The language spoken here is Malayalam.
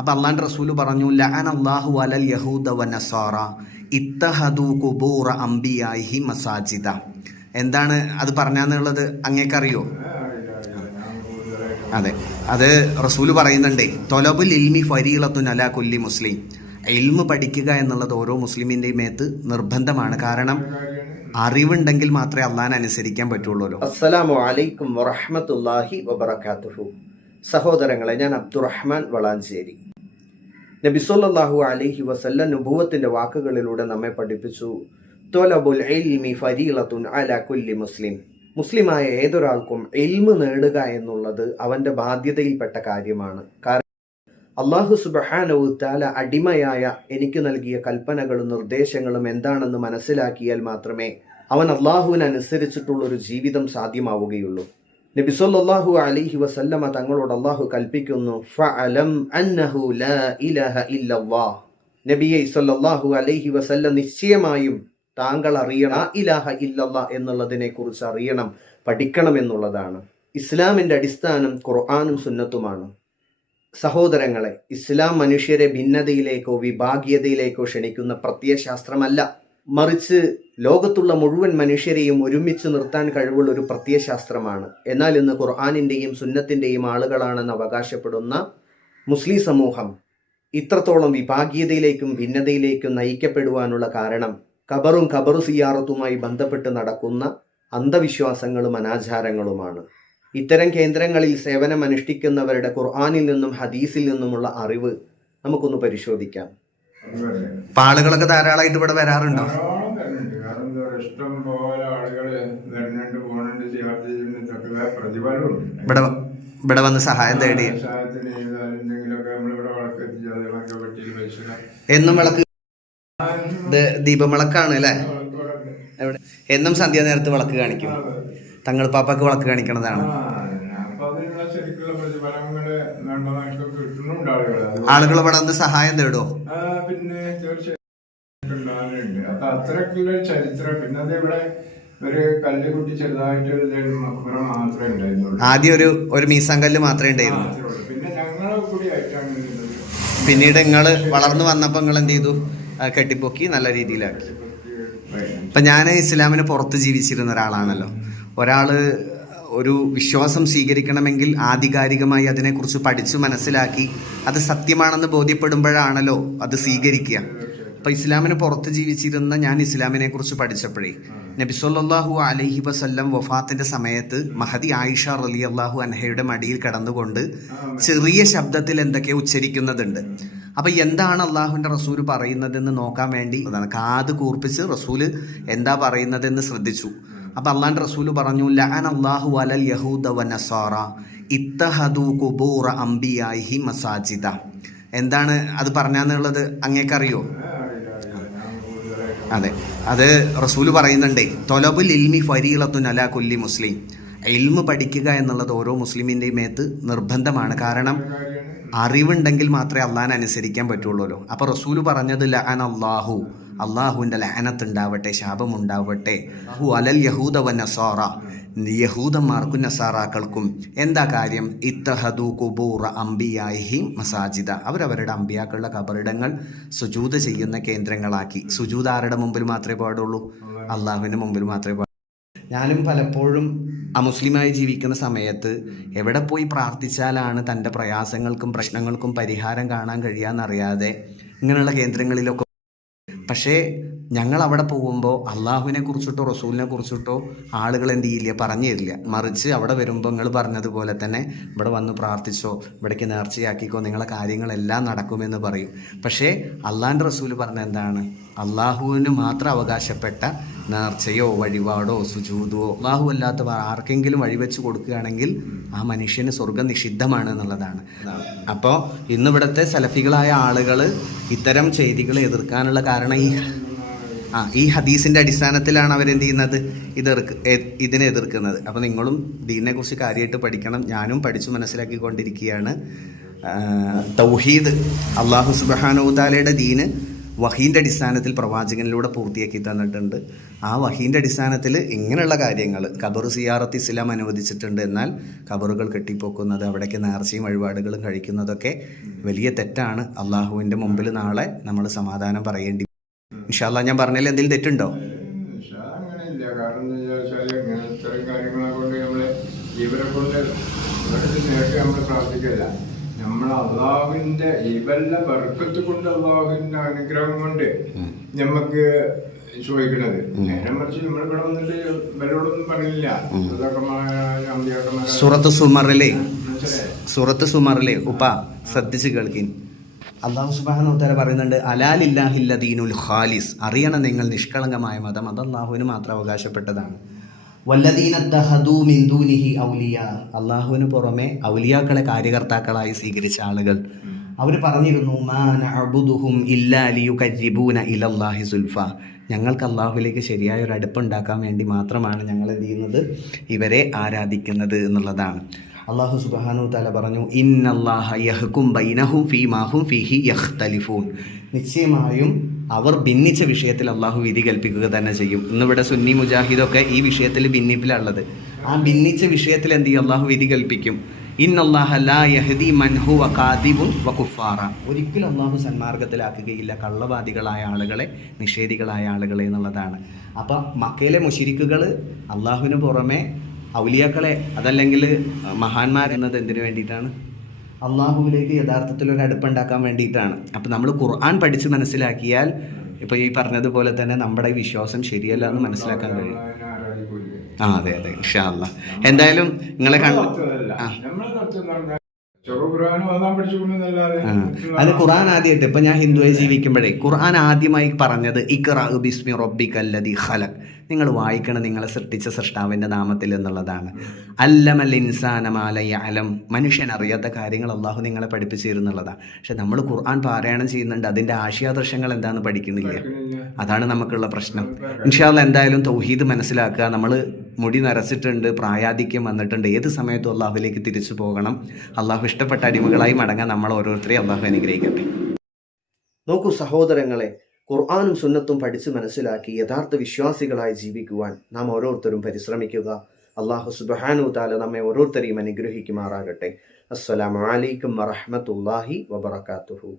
അപ്പോൾ അള്ളാഹുവിൻ്റെ റസൂല് പറഞ്ഞു ലഅനല്ലാഹു അലൽ യഹൂദ വനസാറ ഇത്തഹദു ഖുബൂറ അംബിയാഇഹി മസാജിദ. എന്താണ് അത് പറഞ്ഞാന്നുള്ളത് അങ്ങേക്കറിയോ? അതെ, അത് റസൂല് പറയുന്നുണ്ടേ, തൊലബുൽ ഇൽമി ഫരീളത്തുൻ അലാ കുല്ലി മുസ്ലിം. ഇൽമ് പഠിക്കുക എന്നുള്ളത് ഓരോ മുസ്ലിമിൻ്റെയും മേത്ത് നിർബന്ധമാണ്. കാരണം അറിവുണ്ടെങ്കിൽ മാത്രമേ അള്ളാഹിനെ അനുസരിക്കാൻ പറ്റുള്ളൂ. അസ്സലാമു അലൈക്കും വറഹ്മത്തുള്ളാഹി വബറകാതുഹു. സഹോദരങ്ങളെ, ഞാൻ അബ്ദുറഹ്മാൻ വളാഞ്ചേരി. നബി സല്ലല്ലാഹു അലൈഹി വസല്ലം നുബുവത്തിന്റെ വാക്കുകളിലൂടെ നമ്മെ പഠിപ്പിച്ചു, തൊലബുൽ ഇൽമി ഫരീളത്തുൻ അലാ കുല്ലി മുസ്ലിം. മുസ്ലിമായ ഏതൊരാൾക്കും ഇൽമ് നേടുക എന്നുള്ളത് അവന്റെ ബാധ്യതയിൽപ്പെട്ട കാര്യമാണ്. കാരണം അല്ലാഹു സുബ്ഹാനഹു തആല അടിമയായ എനിക്ക് നൽകിയ കൽപ്പനകളും നിർദ്ദേശങ്ങളും എന്താണെന്ന് മനസ്സിലാക്കിയാൽ മാത്രമേ അവൻ അല്ലാഹുവിനനുസരിച്ചിട്ടുള്ള ഒരു ജീവിതം സാധ്യമാവുകയുള്ളൂ. നബി സല്ലല്ലാഹു അലൈഹി വസല്ലമ തങ്ങളോട് അല്ലാഹു കൽപ്പിക്കുന്നു, ഫഅലം അന്നഹു ലാ ഇലാഹ ഇല്ലല്ലാഹ്. നബിയെ സല്ലല്ലാഹു അലൈഹി വസല്ലം നിശ്ചയമായും താങ്കൾ അറിയണം, ലാ ഇലാഹ ഇല്ലല്ലാഹ് എന്നുള്ളതിനെ കുറിച്ച് അറിയണം, പഠിക്കണം എന്നുള്ളതാണ്. ഇസ്ലാമിന്റെ അടിസ്ഥാനം ഖുർആനും സുന്നത്തുമാണ്. സഹോദരങ്ങളെ, ഇസ്ലാം മനുഷ്യരെ ഭിന്നതയിലേക്കോ വിഭാഗീയതയിലേക്കോ ക്ഷണിക്കുന്ന പ്രത്യയശാസ്ത്രമല്ല, മറിച്ച് ലോകത്തുള്ള മുഴുവൻ മനുഷ്യരെയും ഒരുമിച്ച് നിർത്താൻ കഴിവുള്ള ഒരു പ്രത്യയശാസ്ത്രമാണ്. എന്നാൽ ഇന്ന് ഖുർആനിന്റെയും സുന്നത്തിന്റെയും ആളുകളാണെന്ന് അവകാശപ്പെടുന്ന മുസ്ലിം സമൂഹം ഇത്രത്തോളം വിഭാഗീയതയിലേക്കും ഭിന്നതയിലേക്കും നയിക്കപ്പെടുവാനുള്ള കാരണം ഖബറും ഖബറു സിയാറത്തുമായി ബന്ധപ്പെട്ട് നടക്കുന്ന അന്ധവിശ്വാസങ്ങളും അനാചാരങ്ങളുമാണ്. ഇത്തരം കേന്ദ്രങ്ങളിൽ സേവനം അനുഷ്ഠിക്കുന്നവരുടെ ഖുർആനിൽ നിന്നും ഹദീസിൽ നിന്നുമുള്ള അറിവ് നമുക്കൊന്ന് പരിശോധിക്കാം. ആളുകളൊക്കെ ധാരാളമായിട്ട് ഇവിടെ വരാറുണ്ടോ? ഇഷ്ടം പോലെ ആളുകൾ വരുന്നുണ്ട്, പോകുന്നുണ്ട്, ഇവിടെ വന്ന് സഹായം തേടി എന്തെങ്കിലുമൊക്കെ നമ്മളിവിടെ വിളക്ക് എത്തിച്ച് പറ്റിയ പൈസ എന്നും വിളക്ക് ദീപവിളക്കാണ് അല്ലേ? എവിടെ എന്നും സന്ധ്യ നേരത്ത് വിളക്ക് കാണിക്കും. തങ്ങൾ പാപ്പാക്ക് വിളക്ക് കാണിക്കണതാണ്. ആളുകൾ ഇവിടെ വന്ന് സഹായം തേടോ? പിന്നെ തീർച്ചയായിട്ടും അത്രക്കുള്ള ചരിത്രം. പിന്നെ അതിവിടെ ഒരു കല്ലുകുട്ടി ചെറുതായിട്ട് മക്ബറ മാത്രമേ ഉണ്ടായിരുന്നുള്ളൂ. ആദ്യം ഒരു മീസാങ്കല്ല് മാത്രമേ ഉണ്ടായിരുന്നു. പിന്നെ ഞങ്ങളെ കൂടി ആയിട്ടാണ്. പിന്നീട് നിങ്ങള് വളർന്നു വന്നപ്പോ നിങ്ങൾ എന്ത് ചെയ്തു? കെട്ടിപ്പൊക്കി നല്ല രീതിയിലാക്കി. ഇപ്പം ഞാൻ ഇസ്ലാമിന് പുറത്ത് ജീവിച്ചിരുന്ന ഒരാളാണല്ലോ. ഒരാള് ഒരു വിശ്വാസം സ്വീകരിക്കണമെങ്കിൽ ആധികാരികമായി അതിനെക്കുറിച്ച് പഠിച്ചു മനസ്സിലാക്കി അത് സത്യമാണെന്ന് ബോധ്യപ്പെടുമ്പോഴാണല്ലോ അത് സ്വീകരിക്കുക. അപ്പം ഇസ്ലാമിന് പുറത്ത് ജീവിച്ചിരുന്ന ഞാൻ ഇസ്ലാമിനെ കുറിച്ച് പഠിച്ചപ്പോഴേ നബി സല്ലല്ലാഹു അലൈഹി വസല്ലം വഫാത്തിന്റെ സമയത്ത് മഹദി ആയിഷ റളിയല്ലാഹു അൻഹയുടെ മടിയിൽ കിടന്നുകൊണ്ട് ചെറിയ ശബ്ദത്തിൽ എന്തൊക്കെയോ ഉച്ചരിക്കുന്നതുണ്ട്. അപ്പം എന്താണ് അള്ളാഹുവിൻ്റെ റസൂല് പറയുന്നതെന്ന് നോക്കാൻ വേണ്ടി കാത് കൂർപ്പിച്ച് റസൂല് എന്താ പറയുന്നതെന്ന് ശ്രദ്ധിച്ചു. അപ്പം അള്ളാഹിൻ്റെ റസൂല് പറഞ്ഞു, ലഅനല്ലാഹു അലൽ യഹൂദ വനസാറ ഇത്തഹദു ഖുബൂറ അംബിയാഇഹി മസാജിദ. എന്താണ് അത് പറഞ്ഞാന്നുള്ളത് അങ്ങേക്കറിയോ? അതെ, അത് റസൂല് പറയുന്നുണ്ടേ, തൊലബുൽ ഇൽമി ഫരീളത്തുൻ അലാ കുല്ലി മുസ്ലിം. ഇൽമ് പഠിക്കുക എന്നുള്ളത് ഓരോ മുസ്ലിമിൻ്റെയും മേത്ത് നിർബന്ധമാണ്. കാരണം അറിവുണ്ടെങ്കിൽ മാത്രമേ അള്ളാഹിനെ അനുസരിക്കാൻ പറ്റുള്ളൂ. അപ്പോൾ റസൂല് പറഞ്ഞത് ലഅനല്ലാഹു, അള്ളാഹുവിൻ്റെ ലഅനത്ത് ഉണ്ടാവട്ടെ, ശാപം ഉണ്ടാവട്ടെ, അലൽ യഹൂദ വനസാറ, യഹൂദന്മാർക്കും നസാറാക്കൾക്കും. എന്താ കാര്യം? ഇത്തഹദു ഖുബൂറ അംബിയാഇഹി മസാജിദ. അവരവരുടെ അമ്പിയാക്കളുടെ ഖബറിടങ്ങൾ സുജൂദ് ചെയ്യുന്ന കേന്ദ്രങ്ങളാക്കി. സുജൂദ് ആരുടെ മുമ്പിൽ മാത്രമേ പാടുള്ളൂ? അള്ളാഹുവിൻ്റെ മുമ്പിൽ മാത്രമേ പാടുള്ളൂ. ഞാനും പലപ്പോഴും അമുസ്ലിമായി ജീവിക്കുന്ന സമയത്ത് എവിടെ പോയി പ്രാർത്ഥിച്ചാലാണ് തൻ്റെ പ്രയാസങ്ങൾക്കും പ്രശ്നങ്ങൾക്കും പരിഹാരം കാണാൻ കഴിയാമെന്നറിയാതെ ഇങ്ങനെയുള്ള കേന്ദ്രങ്ങളിലൊക്കെ. പക്ഷേ ഞങ്ങൾ അവിടെ പോകുമ്പോൾ അള്ളാഹുവിനെ കുറിച്ചിട്ടോ റസൂലിനെ കുറിച്ചിട്ടോ ആളുകൾ എന്ത് ചെയ്യില്ല, പറഞ്ഞു തരില്ല. മറിച്ച് അവിടെ വരുമ്പോൾ നിങ്ങൾ പറഞ്ഞതുപോലെ തന്നെ ഇവിടെ വന്ന് പ്രാർത്ഥിച്ചോ, ഇവിടേക്ക് നേർച്ചയാക്കിക്കോ, നിങ്ങളെ കാര്യങ്ങളെല്ലാം നടക്കുമെന്ന് പറയും. പക്ഷേ അള്ളാഹിൻ്റെ റസൂല് പറഞ്ഞ എന്താണ്? അള്ളാഹുവിന് മാത്രം അവകാശപ്പെട്ട നേർച്ചയോ വഴിപാടോ സുജൂദോ അള്ളാഹു അല്ലാത്ത ആർക്കെങ്കിലും വഴിവെച്ച് കൊടുക്കുകയാണെങ്കിൽ ആ മനുഷ്യന് സ്വർഗം നിഷിദ്ധമാണ് എന്നുള്ളതാണ്. അപ്പോൾ ഇന്നിവിടുത്തെ സലഫികളായ ആളുകൾ ഇത്തരം ചെയ്തികളെ എതിർക്കാനുള്ള കാരണം ഈ ഹദീസിൻ്റെ അടിസ്ഥാനത്തിലാണ് അവരെന്ത് ചെയ്യുന്നത്? ഇതിനെ എതിർക്കുന്നത്. അപ്പോൾ നിങ്ങളും ദീനിനെക്കുറിച്ച് കാര്യമായിട്ട് പഠിക്കണം. ഞാനും പഠിച്ചു മനസ്സിലാക്കിക്കൊണ്ടിരിക്കുകയാണ്. തൗഹീദ്, അള്ളാഹു സുബ്ഹാനഹു തആലയുടെ ദീന് വഹീൻ്റെ അടിസ്ഥാനത്തിൽ പ്രവാചകനിലൂടെ പൂർത്തിയാക്കി തന്നിട്ടുണ്ട്. ആ വഹീൻ്റെ അടിസ്ഥാനത്തിൽ ഇങ്ങനെയുള്ള കാര്യങ്ങൾ ഖബർ സിയാറത്ത് ഇസ്ലാം അനുവദിച്ചിട്ടുണ്ട്. എന്നാൽ ഖബറുകൾ കെട്ടിപ്പോക്കുന്നത്, അവിടേക്ക് നേർച്ചയും വഴിപാടുകളും കഴിക്കുന്നതൊക്കെ വലിയ തെറ്റാണ്. അള്ളാഹുവിൻ്റെ മുമ്പിൽ നാളെ നമ്മൾ സമാധാനം പറയേണ്ടി. ഇൻഷാ അല്ലാഹ് ഞാൻ പറഞ്ഞതിൽ എന്തെങ്കിലും തെറ്റുണ്ടോ? അങ്ങനെയില്ല. കാരണം എന്താ വെച്ചാൽ ഇങ്ങനെ ഇത്തരം കാര്യങ്ങളെ കൊണ്ട് നമ്മള് ഇവരെ കൊണ്ട് നേരത്തെ നമ്മൾ പ്രാർത്ഥിക്കില്ല. നമ്മൾ അള്ളാഹുവിന്റെ ഇവരുടെ ബർക്കത്ത് കൊണ്ട്, അള്ളാഹുവിന്റെ അനുഗ്രഹം കൊണ്ട് നമുക്ക് ചോദിക്കണത്. നേരെ മറിച്ച് നമ്മളിവിടെ വന്നിട്ട് ഇവരോടൊന്നും പറയില്ല. സൂറത്ത് സുമറിലെ ഉപ്പ ശ്രദ്ധിച്ച് കേൾക്കിൻ. അള്ളാഹു സുബ്ഹാനഹു വ തആല പറയുന്നുണ്ട്, അലാലില്ലാഹില്ല ദീനുൽ ഖാലിസ്, അറിയണം നിങ്ങൾ നിഷ്കളങ്കമായ മതം അത് അള്ളാഹുവിന് മാത്രം അവകാശപ്പെട്ടതാണ്. വല്ലദീന തഹദൂ മിൻ ദൂനിഹി ഔലിയ, അള്ളാഹുവിന് പുറമെ ഔലിയാക്കളെ കാര്യകർത്താക്കളായി സ്വീകരിച്ച ആളുകൾ, അവർ പറഞ്ഞിരുന്നു, മാ നഅബുദുഹും ഇല്ലാ ലിയുഖർരിബൂന ഇലല്ലാഹി സുൽഫ, ഞങ്ങൾക്ക് അള്ളാഹുവിലേക്ക് ശരിയായ ഒരു അടുപ്പുണ്ടാക്കാൻ വേണ്ടി മാത്രമാണ് ഞങ്ങൾ എന്ത് ചെയ്യുന്നത്, ഇവരെ ആരാധിക്കുന്നത് എന്നുള്ളതാണ്. അള്ളാഹു സുബ്ഹാനഹു വ തആല പറഞ്ഞു, ഇന്നല്ലാഹ യഹ്കും ബൈനഹും ഫീമാ ഹും ഫീഹി യഖ്തലിഫൂൻ, നിശ്ചയമായും അവർ ഭിന്നിച്ച വിഷയത്തിൽ അള്ളാഹു വിധി കൽപ്പിക്കുക തന്നെ ചെയ്യും. ഇന്നിവിടെ സുന്നി മുജാഹിദൊക്കെ ഈ വിഷയത്തിൽ ഭിന്നിപ്പിലുള്ളത്. ആ ഭിന്നിച്ച വിഷയത്തിൽ എന്ത് ചെയ്യും? അള്ളാഹു വിധി കൽപ്പിക്കും. ഇന്നല്ലാഹ ലാ യഹ്ദി മൻ ഹുവ കാദിബുൻ വ കുഫാറ, ഒരിക്കലും അള്ളാഹു സന്മാർഗത്തിലാക്കുകയില്ല കള്ളവാദികളായ ആളുകളെ, നിഷേധികളായ ആളുകളെ എന്നുള്ളതാണ്. അപ്പം മക്കയിലെ മുശ്രിക്കുകൾ അള്ളാഹുവിന് പുറമെ ഔലിയാക്കളെ, അതല്ലെങ്കിൽ മഹാന്മാരെന്നത് എന്തിനു വേണ്ടിയിട്ടാണ്? അള്ളാഹുവിലേക്ക് യഥാർത്ഥത്തിൽ ഒരു അടുപ്പുണ്ടാക്കാൻ വേണ്ടിയിട്ടാണ്. അപ്പം നമ്മൾ ഖുർആൻ പഠിച്ച് മനസ്സിലാക്കിയാൽ, ഇപ്പോൾ ഈ പറഞ്ഞതുപോലെ തന്നെ നമ്മുടെ വിശ്വാസം ശരിയല്ല എന്ന് മനസ്സിലാക്കാൻ കഴിയും. അതെ അതെ, ഇൻഷാ അല്ലാഹ്. എന്തായാലും നിങ്ങളെ അത് ഖുർആൻ ആദ്യമായിട്ട്, ഇപ്പം ഞാൻ ഹിന്ദുവായി ജീവിക്കുമ്പോഴേ ഖുർആൻ ആദ്യമായി പറഞ്ഞത് ഇഖ്റഅ ബിസ്മി റബ്ബിക്കല്ലദീ ഖലഖ്, നിങ്ങൾ വായിക്കണം നിങ്ങളെ സൃഷ്ടിച്ച സൃഷ്ടാവിൻ്റെ നാമത്തിൽ എന്നുള്ളതാണ്. അല്ലമൽ ഇൻസാന മാ ലാ യഅലം, മനുഷ്യൻ അറിയാത്ത കാര്യങ്ങൾ അള്ളാഹു നിങ്ങളെ പഠിപ്പിച്ചിരുന്നുള്ളതാണ്. പക്ഷെ നമ്മൾ ഖുർആൻ പാരായണം ചെയ്യുന്നുണ്ട്, അതിൻ്റെ ആശയാദർശങ്ങൾ എന്താണെന്ന് പഠിക്കുന്നില്ല. അതാണ് നമുക്കുള്ള പ്രശ്നം. ഇൻഷാ അല്ലാഹ് എന്തായാലും തൗഹീദ് മനസ്സിലാക്കുക. നമ്മൾ മുടി നരച്ചിട്ടുണ്ട്, പ്രായാധിക്യം വന്നിട്ടുണ്ട്, ഏത് സമയത്തും അള്ളാഹുവിലേക്ക് തിരിച്ചു പോകണം. അള്ളാഹു ഇഷ്ടപ്പെട്ട അടിമകളായി മടങ്ങാൻ നമ്മൾ ഓരോരുത്തരെയും അള്ളാഹു അനുഗ്രഹിക്കട്ടെ. നോക്കൂ സഹോദരങ്ങളെ, ഖുർആനും സുന്നത്തും പഠിച്ച് മനസ്സിലാക്കി യഥാർത്ഥ വിശ്വാസികളായി ജീവിക്കുവാൻ നാം ഓരോരുത്തരും പരിശ്രമിക്കുക. അല്ലാഹു സുബ്ഹാനഹു വ തആല നമ്മെ ഓരോരുത്തരെയും അനുഗ്രഹിക്കുമാറാകട്ടെ. അസ്സലാമു അലൈക്കും വറഹ്മത്തുള്ളാഹി വബറകാതുഹു.